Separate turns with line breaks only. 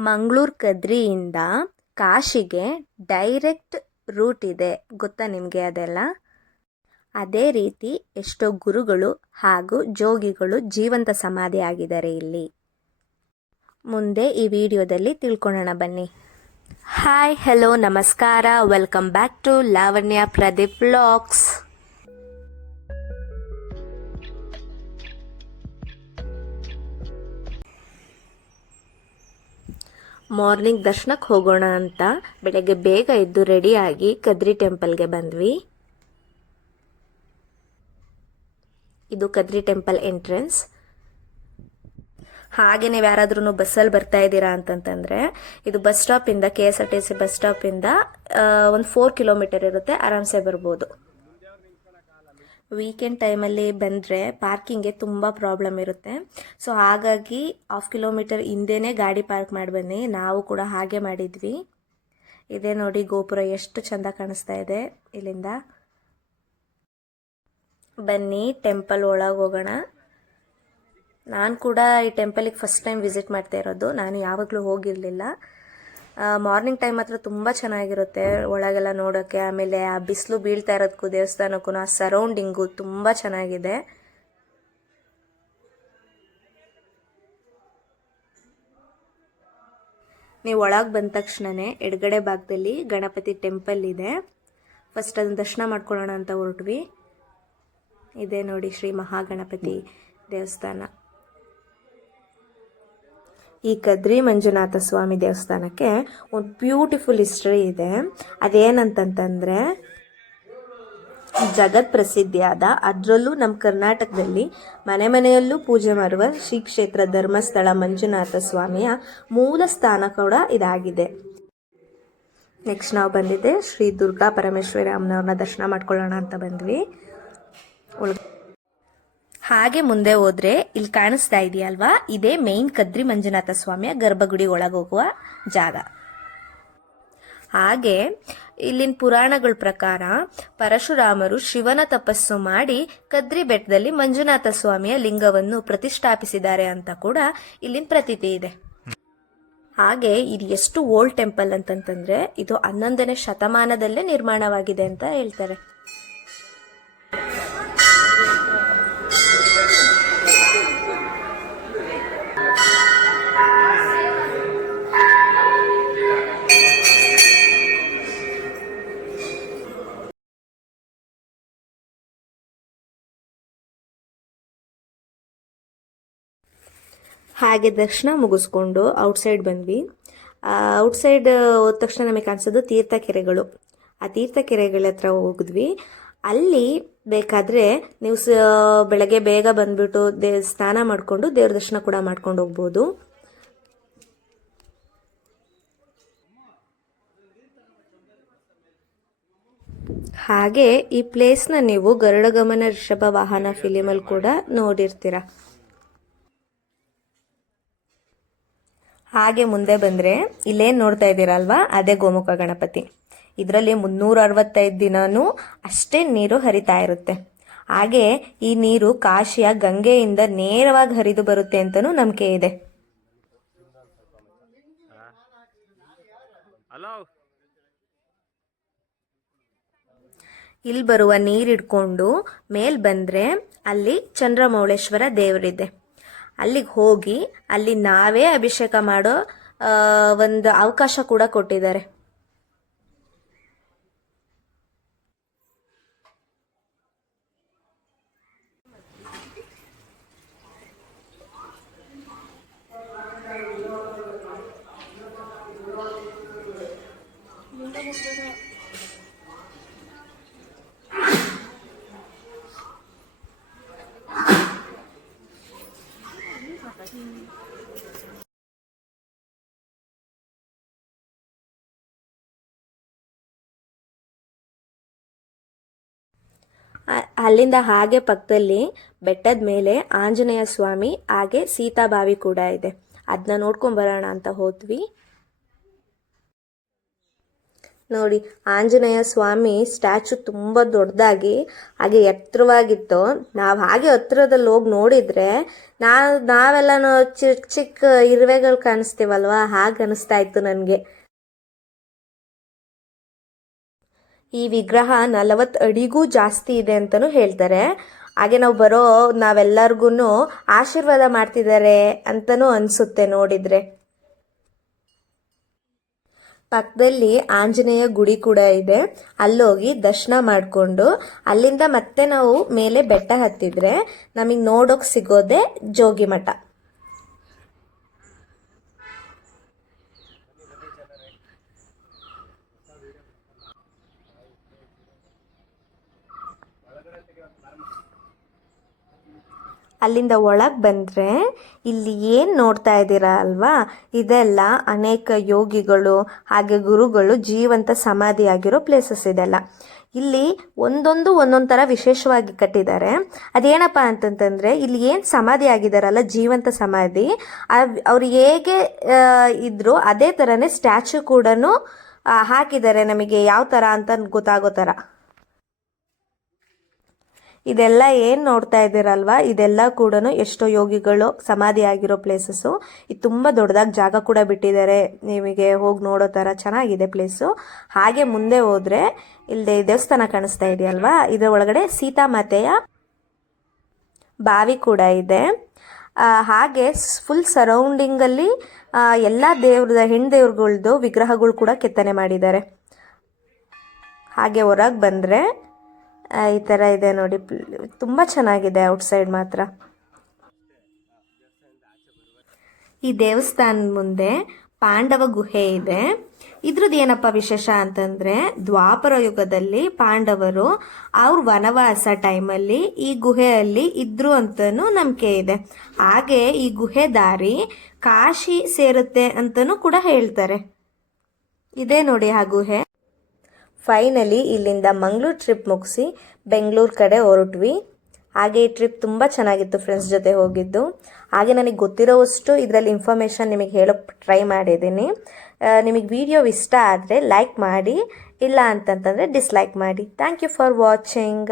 ಮಂಗಳೂರು ಕದ್ರಿಯಿಂದ ಕಾಶಿಗೆ direct root ಇದೆ. ಗೊತ್ತಾ ನಿಮಗೆ ಅದೆಲ್ಲ? ಅದೇ ರೀತಿ ಎಷ್ಟೋ ಗುರುಗಳು ಹಾಗೂ ಜೋಗಿಗಳು ಜೀವಂತ ಸಮಾಧಿ ಆಗಿದ್ದಾರೆ ಇಲ್ಲಿ. ಮುಂದೆ ಈ ವಿಡಿಯೋದಲ್ಲಿ ತಿಳ್ಕೊಳ್ಳೋಣ ಬನ್ನಿ. ಹಾಯ್, ಹೆಲೋ, ನಮಸ್ಕಾರ. Welcome back to Lavanya Pradeep vlogs. Morning ದರ್ಶನಕ್ಕೆ ಹೋಗೋಣ ಅಂತ ಬೆಳಗ್ಗೆ ಬೇಗ ಎದ್ದು ರೆಡಿಯಾಗಿ ಕದ್ರಿ ಟೆಂಪಲ್ಗೆ ಬಂದ್ವಿ. ಇದು ಕದ್ರಿ ಟೆಂಪಲ್ ಎಂಟ್ರೆನ್ಸ್ ಹಾಗೆ ನೀವು ಯಾರಾದ್ರೂ ಬಸ್ಸಲ್ಲಿ ಬರ್ತಾ ಇದ್ದೀರಾ ಅಂತಂತಂದರೆ, ಇದು bus ಸ್ಟಾಪಿಂದ K S R T C bus ಸ್ಟಾಪಿಂದ ಒಂದು ಫೋರ್ ಕಿಲೋಮೀಟರ್ ಇರುತ್ತೆ, ಆರಾಮ್ಸೆ ಬರ್ಬೋದು. ವೀಕೆಂಡ್ ಟೈಮಲ್ಲಿ ಬಂದರೆ ಪಾರ್ಕಿಂಗ್ಗೆ ತುಂಬ ಪ್ರಾಬ್ಲಮ್ ಇರುತ್ತೆ. ಸೊ ಹಾಗಾಗಿ ಹಾಫ್ ಕಿಲೋಮೀಟರ್ ಹಿಂದೆನೇ ಗಾಡಿ ಪಾರ್ಕ್ ಮಾಡಿ ಬನ್ನಿ. ನಾವು ಕೂಡ ಹಾಗೆ ಮಾಡಿದ್ವಿ. ಇದೇ ನೋಡಿ ಗೋಪುರ ಎಷ್ಟು ಚಂದ ಕಾಣಿಸ್ತಾ ಇದೆ ಇಲ್ಲಿಂದ. ಬನ್ನಿ ಟೆಂಪಲ್ ಒಳಗೆ ಹೋಗೋಣ. ನಾನು ಕೂಡ ಈ ಟೆಂಪಲಿಗೆ ಫಸ್ಟ್ ಟೈಮ್ ವಿಸಿಟ್ ಮಾಡ್ತಾ ಇರೋದು. ನಾನು ಯಾವಾಗಲೂ ಹೋಗಿರಲಿಲ್ಲ. ಮಾರ್ನಿಂಗ್ ಟೈಮ್ ಮಾತ್ರ ತುಂಬ ಚೆನ್ನಾಗಿರುತ್ತೆ ಒಳಗೆಲ್ಲ ನೋಡೋಕ್ಕೆ ಆಮೇಲೆ ಆ ಬಿಸಿಲು ಬೀಳ್ತಾ ಇರೋದಕ್ಕೂ ದೇವಸ್ಥಾನಕ್ಕೂ, ಆ ಸರೌಂಡಿಂಗು ತುಂಬ ಚೆನ್ನಾಗಿದೆ. ನೀವು ಒಳಗೆ ಬಂದ ತಕ್ಷಣನೇ ಎಡಗಡೆ ಭಾಗದಲ್ಲಿ ಗಣಪತಿ ಟೆಂಪಲ್ ಇದೆ. ಫಸ್ಟ್ ಅದನ್ನ ದರ್ಶನ ಮಾಡ್ಕೊಳ್ಳೋಣ ಅಂತ ಹೊರಟ್ವಿ. ಇದೆ ನೋಡಿ ಶ್ರೀ ಮಹಾಗಣಪತಿ ದೇವಸ್ಥಾನ. ಈ ಕದ್ರಿ ಮಂಜುನಾಥ ಸ್ವಾಮಿ ದೇವಸ್ಥಾನಕ್ಕೆ ಒಂದು ಬ್ಯೂಟಿಫುಲ್ ಹಿಸ್ಟ್ರಿ ಇದೆ. ಅದೇನಂತಂತಂದರೆ, ಜಗತ್ ಪ್ರಸಿದ್ಧಿಯಾದ, ಅದರಲ್ಲೂ ನಮ್ಮ ಕರ್ನಾಟಕದಲ್ಲಿ ಮನೆ ಮನೆಯಲ್ಲೂ ಪೂಜೆ ಮಾಡುವ ಶ್ರೀ ಕ್ಷೇತ್ರ ಧರ್ಮಸ್ಥಳ ಮಂಜುನಾಥ ಸ್ವಾಮಿಯ ಮೂಲ ಸ್ಥಾನ ಕೂಡ ಇದಾಗಿದೆ. ನೆಕ್ಸ್ಟ್ ನಾವು ಬಂದಿದ್ದೆ ಶ್ರೀ ದುರ್ಗಾ ಪರಮೇಶ್ವರಿ ಅಮ್ಮನವ್ರನ್ನ ದರ್ಶನ ಮಾಡ್ಕೊಳ್ಳೋಣ ಅಂತ ಬಂದ್ವಿ. ಹಾಗೆ ಮುಂದೆ ಹೋದ್ರೆ ಇಲ್ಲಿ ಕಾಣಿಸ್ತಾ ಇದೆಯಲ್ವಾ? ಇದೇ ಮೇನ್ ಕದ್ರಿ ಮಂಜುನಾಥ ಸ್ವಾಮಿಯ ಗರ್ಭಗುಡಿ ಒಳಗೋಗುವ ಜಾಗ. ಹಾಗೆ ಇಲ್ಲಿನ ಪುರಾಣಗಳ ಪ್ರಕಾರ ಪರಶುರಾಮರು ಶಿವನ ತಪಸ್ಸು ಮಾಡಿ ಕದ್ರಿ ಬೆಟ್ಟದಲ್ಲಿ ಮಂಜುನಾಥ ಸ್ವಾಮಿಯ ಲಿಂಗವನ್ನು ಪ್ರತಿಷ್ಠಾಪಿಸಿದ್ದಾರೆ ಅಂತ ಕೂಡ ಇಲ್ಲಿನ ಪ್ರತೀತಿ ಇದೆ. ಹಾಗೆ ಇದು ಎಷ್ಟು ಓಲ್ಡ್ ಟೆಂಪಲ್ ಅಂತಂತಂದ್ರೆ ಇದು ಹನ್ನೊಂದನೇ ಶತಮಾನದಲ್ಲೇ ನಿರ್ಮಾಣವಾಗಿದೆ ಅಂತ ಹೇಳ್ತಾರೆ. ಹಾಗೆ ದರ್ಶನ ಮುಗಿಸ್ಕೊಂಡು ಔಟ್ಸೈಡ್ ಬಂದ್ವಿ. ಔಟ್ಸೈಡ್ ಹೋದ ತಕ್ಷಣ ನಮಗೆ ಕಾಣಿಸೋದು ತೀರ್ಥಕೆರೆಗಳು. ಆ ತೀರ್ಥಕೆರೆಗಳ ಹತ್ರ ಹೋಗಿದ್ವಿ. ಅಲ್ಲಿ ಬೇಕಾದರೆ ನೀವು ಸ, ಬೆಳಗ್ಗೆ ಬೇಗ ಬಂದ್ಬಿಟ್ಟು ದೇ, ಸ್ನಾನ ಮಾಡಿಕೊಂಡು ದೇವ್ರ ದರ್ಶನ ಕೂಡ ಮಾಡ್ಕೊಂಡು ಹೋಗ್ಬೋದು. ಹಾಗೆ ಈ ಪ್ಲೇಸ್ನ ನೀವು ಗರುಡಗಮನ ಋಷಭ ವಾಹನ ಫಿಲಿಮಲ್ಲಿ ಕೂಡ ನೋಡಿರ್ತೀರ. ಹಾಗೆ ಮುಂದೆ ಬಂದರೆ ಇಲ್ಲೇನು ನೋಡ್ತಾ ಇದ್ದೀರಲ್ವಾ? ಅದೇ ಗೋಮುಖ ಗಣಪತಿ. ಇದರಲ್ಲಿ ಮುನ್ನೂರ ಅರವತ್ತೈದು ದಿನವೂ ಅಷ್ಟೇ ನೀರು ಹರಿತಾ ಇರುತ್ತೆ. ಹಾಗೆ ಈ ನೀರು ಕಾಶಿಯ ಗಂಗೆಯಿಂದ ನೇರವಾಗಿ ಹರಿದು ಬರುತ್ತೆ ಅಂತಲೂ ನಂಬಿಕೆ ಇದೆ. ಇಲ್ಲಿ ಬರುವ ನೀರಿಡ್ಕೊಂಡು ಮೇಲ್ ಬಂದರೆ ಅಲ್ಲಿ ಚಂದ್ರಮೌಳೇಶ್ವರ ದೇವರಿದೆ. ಅಲ್ಲಿಗೆ ಹೋಗಿ ಅಲ್ಲಿ ನಾವೇ ಅಭಿಷೇಕ ಮಾಡೋ ಒಂದು ಅವಕಾಶ ಕೂಡ ಕೊಟ್ಟಿದ್ದಾರೆ. ಅಲ್ಲಿಂದ ಹಾಗೆ ಪಕ್ಕದಲ್ಲಿ ಬೆಟ್ಟದ ಮೇಲೆ ಆಂಜನೇಯ ಸ್ವಾಮಿ, ಹಾಗೆ ಸೀತಾಬಾವಿ ಕೂಡ ಇದೆ. ಅದನ್ನ ನೋಡ್ಕೊಂಡ್ ಬರೋಣ ಅಂತ ಹೋದ್ವಿ. ನೋಡಿ, ಆಂಜನೇಯ ಸ್ವಾಮಿ ಸ್ಟ್ಯಾಚು ತುಂಬ ದೊಡ್ಡದಾಗಿ, ಹಾಗೆ ಎತ್ತರವಾಗಿತ್ತು. ನಾವು ಹಾಗೆ ಹತ್ರದಲ್ಲಿ ಹೋಗಿ ನೋಡಿದರೆ, ನಾವು ನಾವೆಲ್ಲ ಚಿಕ್ಕ ಚಿಕ್ಕ ಇರುವೆಗಳು ಕಾಣಿಸ್ತೀವಲ್ವಾ? ಹಾಗೆ ಅನಿಸ್ತಾ ಇತ್ತು ನನಗೆ. ಈ ವಿಗ್ರಹ ನಲವತ್ತು ಅಡಿಗೂ ಜಾಸ್ತಿ ಇದೆ ಅಂತಲೂ ಹೇಳ್ತಾರೆ. ಹಾಗೆ ನಾವು ಬರೋ ನಾವೆಲ್ಲರಿಗೂ ಆಶೀರ್ವಾದ ಮಾಡ್ತಿದ್ದಾರೆ ಅಂತಲೂ ಅನಿಸುತ್ತೆ ನೋಡಿದರೆ. ಪಕ್ಕದಲ್ಲಿ ಆಂಜನೇಯ ಗುಡಿ ಕೂಡ ಇದೆ. ಅಲ್ಲೋಗಿ ದರ್ಶನ ಮಾಡಿಕೊಂಡು ಅಲ್ಲಿಂದ ಮತ್ತೆ ನಾವು ಮೇಲೆ ಬೆಟ್ಟ ಹತ್ತಿದ್ರೆ ನಮಗೆ ನೋಡೋಕೆ ಸಿಗೋದೆ ಜೋಗಿಮಠ. ಅಲ್ಲಿಂದ ಒಳಗೆ ಬಂದರೆ ಇಲ್ಲಿ ಏನು ನೋಡ್ತಾ ಇದ್ದೀರಾ ಅಲ್ವಾ? ಇದೆಲ್ಲ ಅನೇಕ ಯೋಗಿಗಳು ಹಾಗೆ ಗುರುಗಳು ಜೀವಂತ ಸಮಾಧಿ ಆಗಿರೋ ಪ್ಲೇಸಸ್ ಇದೆಲ್ಲ. ಇಲ್ಲಿ ಒಂದೊಂದು ಒಂದೊಂದು ಥರ ವಿಶೇಷವಾಗಿ ಕಟ್ಟಿದ್ದಾರೆ. ಅದೇನಪ್ಪ ಅಂತಂತಂದರೆ ಇಲ್ಲಿ ಏನು ಸಮಾಧಿ ಆಗಿದಾರಲ್ಲ, ಜೀವಂತ ಸಮಾಧಿ, ಅವ್- ಅವ್ರು ಹೇಗೆ ಇದ್ದರೂ ಅದೇ ಥರನೇ ಸ್ಟ್ಯಾಚು ಕೂಡ ಹಾಕಿದ್ದಾರೆ ನಮಗೆ. ಯಾವ ಥರ ಅಂತ ಗೊತ್ತಾಗೋ ಥರ ಇದೆಲ್ಲ ಏನು ನೋಡ್ತಾ ಇದ್ದೀರಲ್ವಾ? ಇದೆಲ್ಲ ಕೂಡ ಎಷ್ಟೋ ಯೋಗಿಗಳು ಸಮಾಧಿ ಆಗಿರೋ ಪ್ಲೇಸಸ್ಸು ಇದು ತುಂಬ ದೊಡ್ಡದಾಗಿ ಜಾಗ ಕೂಡ ಬಿಟ್ಟಿದ್ದಾರೆ. ನಿಮಗೆ ಹೋಗಿ ನೋಡೋ ಥರ ಚೆನ್ನಾಗಿದೆ ಪ್ಲೇಸು ಹಾಗೆ ಮುಂದೆ ಹೋದರೆ ಇಲ್ಲಿ ದೇವಸ್ಥಾನ ಕಾಣಿಸ್ತಾ ಇದೆಯಲ್ವಾ? ಇದರ ಒಳಗಡೆ ಸೀತಾಮಾತೆಯ ಬಾವಿ ಕೂಡ ಇದೆ. ಹಾಗೆ ಫುಲ್ ಸರೌಂಡಿಂಗಲ್ಲಿ ಎಲ್ಲ ದೇವ್ರದ ಹೆಣ್ಣು ವಿಗ್ರಹಗಳು ಕೂಡ ಕೆತ್ತನೆ ಮಾಡಿದ್ದಾರೆ. ಹಾಗೆ ಹೊರಗೆ ಬಂದರೆ ಈ ಥರ ಇದೆ ನೋಡಿ. ತುಂಬ ಚೆನ್ನಾಗಿದೆ ಔಟ್ಸೈಡ್ ಮಾತ್ರ. ಈ ದೇವಸ್ಥಾನದ ಮುಂದೆ ಪಾಂಡವ ಗುಹೆ ಇದೆ. ಇದ್ರದ್ದು ಏನಪ್ಪ ವಿಶೇಷ ಅಂತಂದ್ರೆ ದ್ವಾಪರ ಯುಗದಲ್ಲಿ ಪಾಂಡವರು ಅವ್ರ ವನವಾಸ ಟೈಮಲ್ಲಿ ಈ ಗುಹೆಯಲ್ಲಿ ಇದ್ರು ಅಂತನೂ ನಂಬಿಕೆ ಇದೆ. ಹಾಗೆ ಈ ಗುಹೆ ದಾರಿ ಕಾಶಿ ಸೇರುತ್ತೆ ಅಂತನೂ ಕೂಡ ಹೇಳ್ತಾರೆ. ಇದೆ ನೋಡಿ ಆ ಗುಹೆ. ಫೈನಲಿ ಇಲ್ಲಿಂದ ಮಂಗಳೂರು ಟ್ರಿಪ್ ಮುಗಿಸಿ ಬೆಂಗಳೂರು ಕಡೆ ಹೊರಟ್ವಿ. ಹಾಗೆ ಈ ಟ್ರಿಪ್ ತುಂಬ ಚೆನ್ನಾಗಿತ್ತು ಫ್ರೆಂಡ್ಸ್ ಜೊತೆ ಹೋಗಿದ್ದು. ಹಾಗೆ ನನಗೆ ಗೊತ್ತಿರೋವಷ್ಟು ಇದರಲ್ಲಿ ಇನ್ಫಾರ್ಮೇಷನ್ ನಿಮಗೆ ಹೇಳೋಕ್ಕೆ ಟ್ರೈ ಮಾಡಿದ್ದೀನಿ. ನಿಮಗೆ ವಿಡಿಯೋ ಇಷ್ಟ ಆದರೆ ಲೈಕ್ ಮಾಡಿ, ಇಲ್ಲ ಅಂತಂತಂದರೆ ಡಿಸ್ಲೈಕ್ ಮಾಡಿ. Thank you for watching